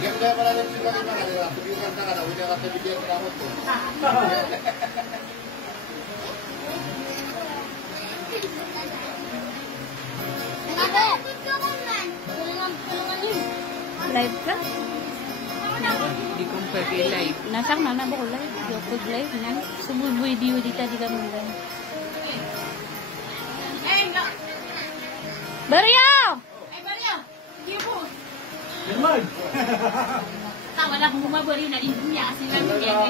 Ganda pala ng sila ng mga nila. Tubigan ka na, unya ka sa bigyan ka mo to. Live ka? Hindi kong pwede live. Nasak na ba ko live? Yung live na. Sumubuy di dita di kami live. Baryo! Ay, Baryo! Hindi po! Naman! Tawa na kung bumabari na rin niya. Sila niya.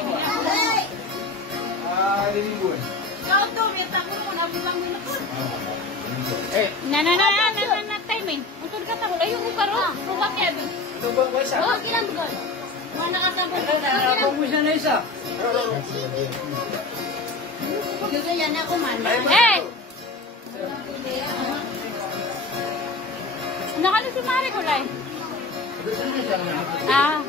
Liligoy. Ikaw to, may tako mo na bilang mo na po. Na timing. Untod ka tako layo mo paro. Ruwak ya bi. Ito ba ba isa? Oh, kilang bugal. Mga nakatabo. Nakapag mo siya na isa. Gagayan ako man. Hey! Nakano si Mari ko lai? Ah.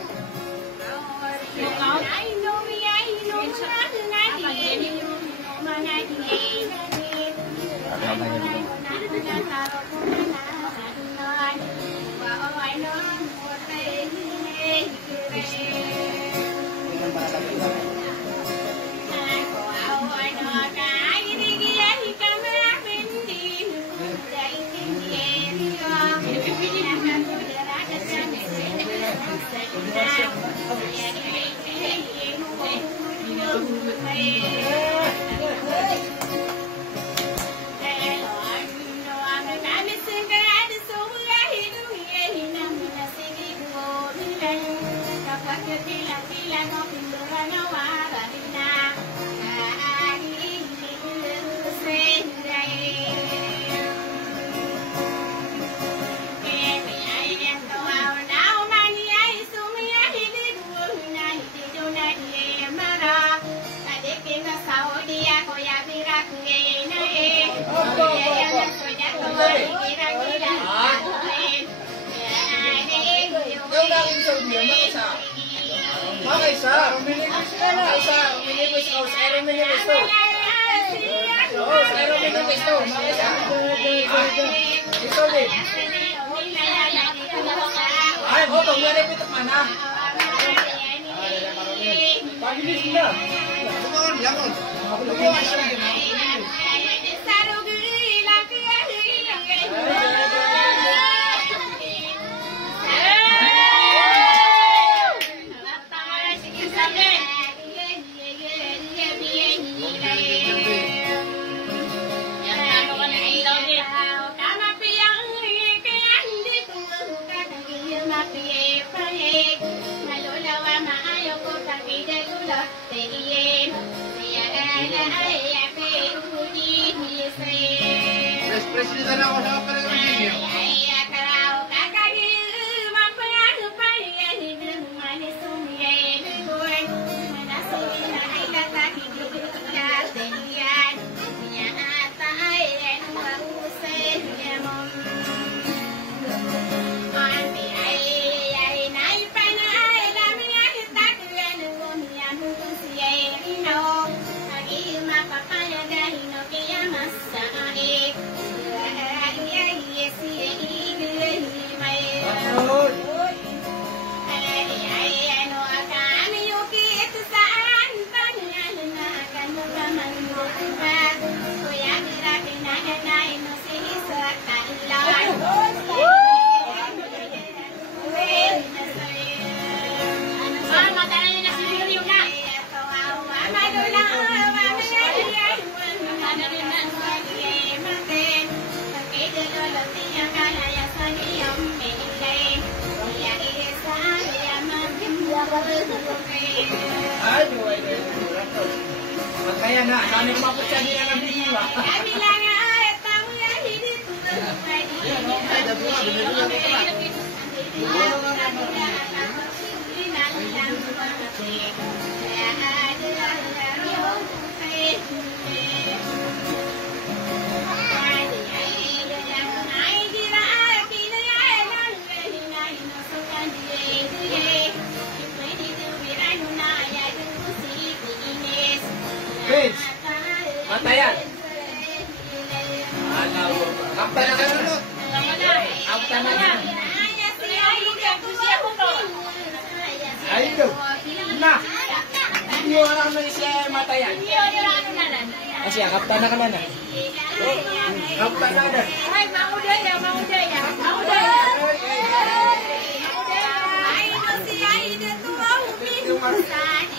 Presidente na ako sa kapatid. Kaya na, dami maputya nila ng biniwa. Page! Matayan! Kapta na ka nunod! Kapta na ka! naman siya mata yan. Siya, kapta na ka na na. Kapta na na. Ay, mau daya. Mau daya. Ay, no si ay na tuwang pinusan.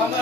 Kamu